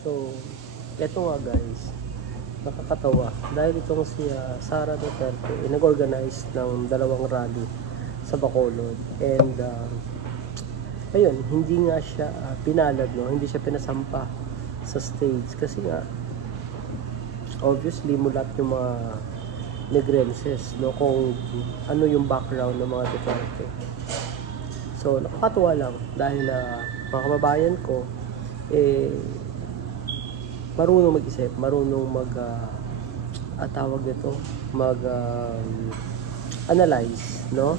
So, eto nga guys, nakakatawa. Dahil itong si Sara Duterte, nag-organize ng dalawang rally sa Bacolod. And, ayun, hindi nga siya pinalad, no? Hindi siya pinasampa sa stage. Kasi nga, obviously, mulat yung mga Negrenses, no? Kung ano yung background ng mga Duterte. So, nakakatuwa lang dahil mga kababayan ko, marunong mag-isip, marunong tawag nito, analyze, no?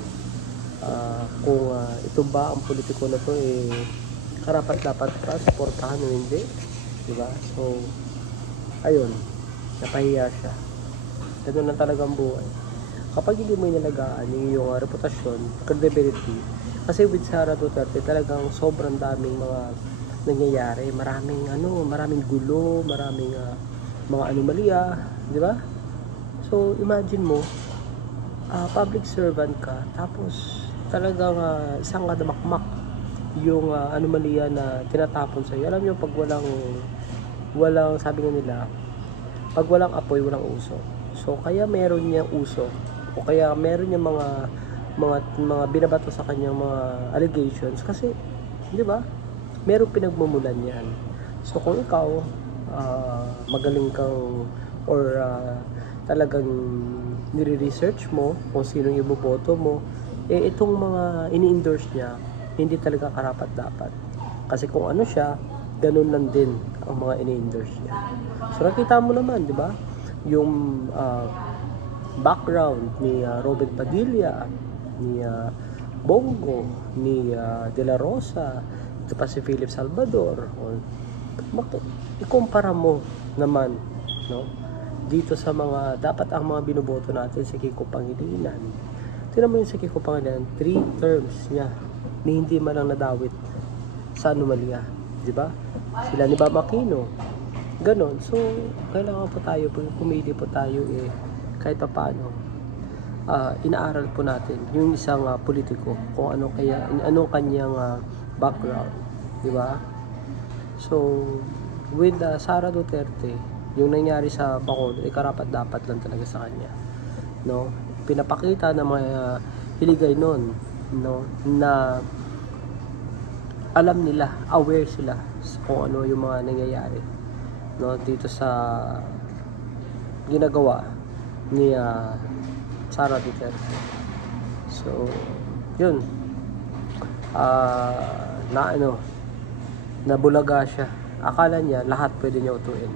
Kung ito ba ang politiko na to, karapat-dapat pa, suportahan o hindi, di ba? So, ayun, napahiya siya. Ganun lang talagang buhay. Kapag hindi mo inalagaan yung iyong reputasyon, credibility, kasi with Sara Duterte, talagang sobrang daming mga nangyayari, maraming gulo, maraming mga anomalya, di ba? So, imagine mo, public servant ka, tapos talagang isang kadamakmak yung anomalya na tinatapon sa'yo. Alam nyo, pag walang, sabi nga nila, pag walang apoy, walang usok. So, kaya meron niyang usok, o kaya meron niyang mga binabato sa kanyang mga allegations, kasi, di ba, merong pinagmumulan yan. So, kung ikaw, magaling kang, or talagang nire-research mo kung sino yung iboboto mo, itong mga ini-endorse niya, hindi talaga karapat-dapat. Kasi kung ano siya, ganun lang din ang mga ini-endorse niya. So, nakita mo naman, di ba? Yung background ni Robert Padilla, ni Bongo, ni De La Rosa, ito pa si Philip Salvador. Ikumpara mo naman, no? Dito sa mga, dapat ang mga binoboto natin si Kiko Pangilinan. Tingnan mo yung si Kiko Pangilinan, 3 terms niya, ni hindi man lang nadawit sa anomalya, di ba? Sila ni Bam Aquino, ganon. So, kailangan po tayo, pumili po tayo kahit pa paano, inaaral po natin yung isang politiko, kung anong kanyang background, di ba? So, with Sara Duterte, yung nangyari sa Bacolod, karapat-dapat lang talaga sa kanya, no? Pinapakita ng mga hiligay nun, no, na alam nila, aware sila kung ano yung mga nangyayari, no, dito sa ginagawa ni Sara Duterte. So, yun, nabulaga siya. Akala niya lahat pwede niya utuin.